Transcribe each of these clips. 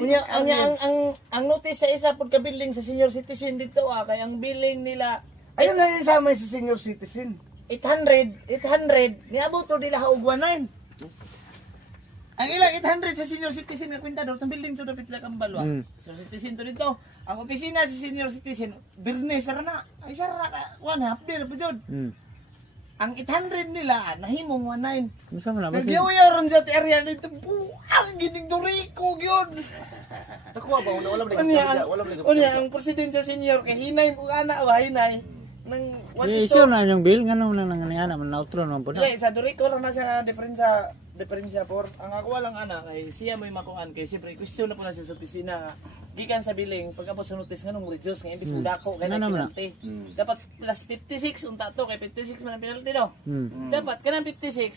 Unya, ang notice sa isa pagka-building sa senior citizen dito kay ang billing nila Ayun na yun sa amin sa senior citizen. 800, niabot to nila og 19. Ang ilang 800 sa senior citizen nga kwenta daw, ang building to dapat lang ang balwa. So citizen to dito. Ang opisina sa senior citizen, birnes sara na. Ay sara ka, one half day po jud. Ang 800 nila nahimong 19. Masa man na ba? Nagyayaron sa area nito. Ang gining duriko gyud. Nakuha ba? Wala mo Unya ang presidente sa senior kay hinay mo ana ba hinay nang what is Issue na yung bill ngano nang nangyana man neutral man po na. Dili sa duriko ra na sa diferensya por. Ang ako lang ana kay siya may makuan kay siyempre question na po na siya sa opisina nga gikan sa billing pagkapos sa notice nganong reduce nga imbis dako kay Ano naman penalty. Dapat plus 56 unta to kay 56 man ang penalty no. Dapat kanang 56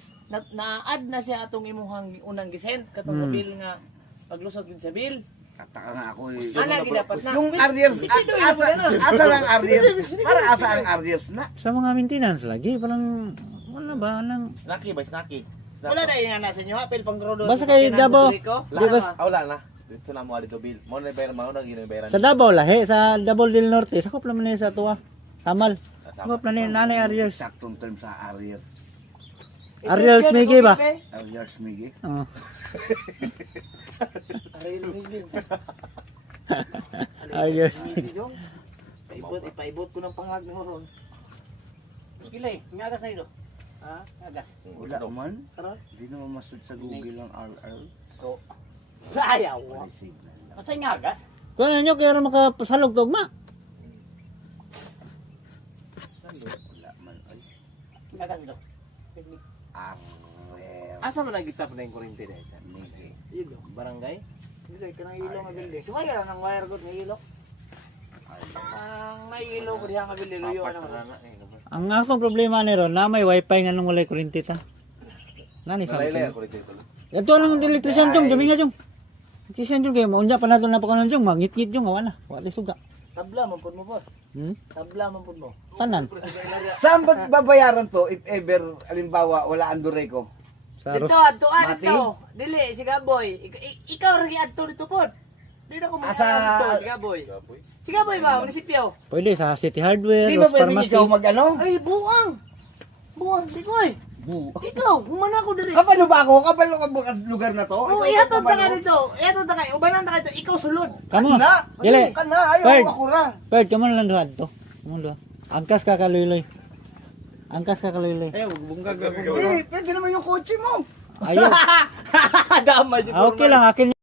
na-add na siya atong imuhang unang gisend katong bill nga paglusot gid sa bill. Tataka nga ako eh. Ana dapat na. Yung arrears, asa lang arrears. Para asa ang arrears na. Sa mga maintenance lagi parang wala ba nang Snacky ba? Snacky. Wala na yung ana sa inyo apel pang grodo. Basta kay Davao. Di ba? Wala na. Dito na mo dito bill. Mo na bayar mo na ginabayaran. Sa Davao lahi sa Davao del Norte sakop naman ni sa tuwa. Tamal. Sakop na ni nanay Ariels. Saktong term sa arrears. Ariels Migi ba? Arrears Migi. Oo. Ariels. Ipaibot ko ng pangag mo ron. Kilay, ngagas na ito. Ha? Ngagas. Wala man. Karon? Hindi naman masud sa Google ang RR. So, ayaw. May signal lang. Masay ngagas? Kuno nyo kaya makapasalog tugma. Wala man. Ay, Ngagas ito. arrears Asa man nagitap na yung kurente na ito? Migi. Ilo. Barangay? Ilo, ito ng ilo nga bildi. Sumay ka ng wire good ng ilo. Ang may ilo ko diyan nga bildi. Luyo ka naman. Ang akong problema ni ron na may wifi nga nung walay kuryente ta. Nani sa. Laylay ang kurente ito. Ito nang electrician jung, jumi nga jung. Electrician jung kay maunja pa nato na pa kanon jung, mangit-ngit jung wala. Wala suga. Tabla man pud mo po. Tabla man pud mo. Tanan. Saan ba babayaran to if ever, alimbawa, wala ang Dureco? Sa Dito, Ros. adtuan Mati? ito. Dili, si Gaboy. Ikaw rin adto dito po. Di na ko Asa- mag-alam dito, si Gaboy. Si Gaboy ba, munisipyo? Pwede sa City Hardware, Di ba Ross pwedeng Pharmacy. ikaw mag-ano? Ay, buang. Buang, si Koy. Ikaw, humana ko diri. Kapano ba ako? Kapano ka ba lugar na to? Oh, Ikaw ihatod pa ta ka ano? dito. Ihatod ta ka. Ubanan ta ka dito. Ikaw sulod. Kamo. Na! Dili. Ka na! Ayaw Bird. ako ra! Pwede kamo lang duha dito. Kamo duha. Angkas ka kaluloy. Angkas ka kaluloy. Ayaw, bunggag ako. Hindi, pwede naman yung kotse mo! Ayaw. Damay. Okay lang akin